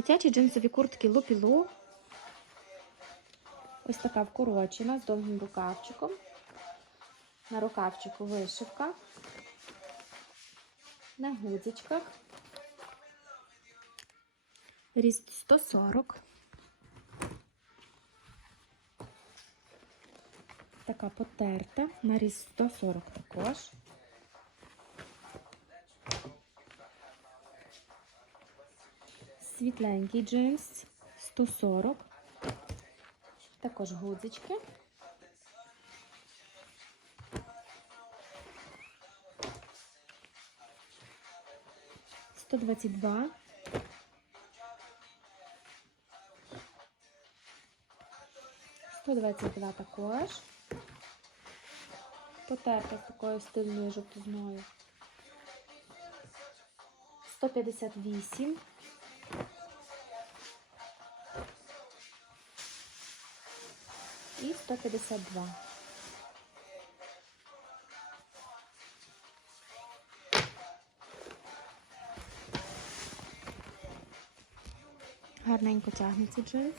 Дитячі джинсові куртки Лупілу. Ось така вкорочена з довгим рукавчиком. На рукавчику вишивка. На гудзичках. Ріст 140. Така потерта. На ріст 140 також. світленький джинс 140. Також гудзички. Сто двадцять два. Сто двадцять два також. Потерта з такою стильною жовтизною. 158 і 152. Гарненько тягнеться джинс.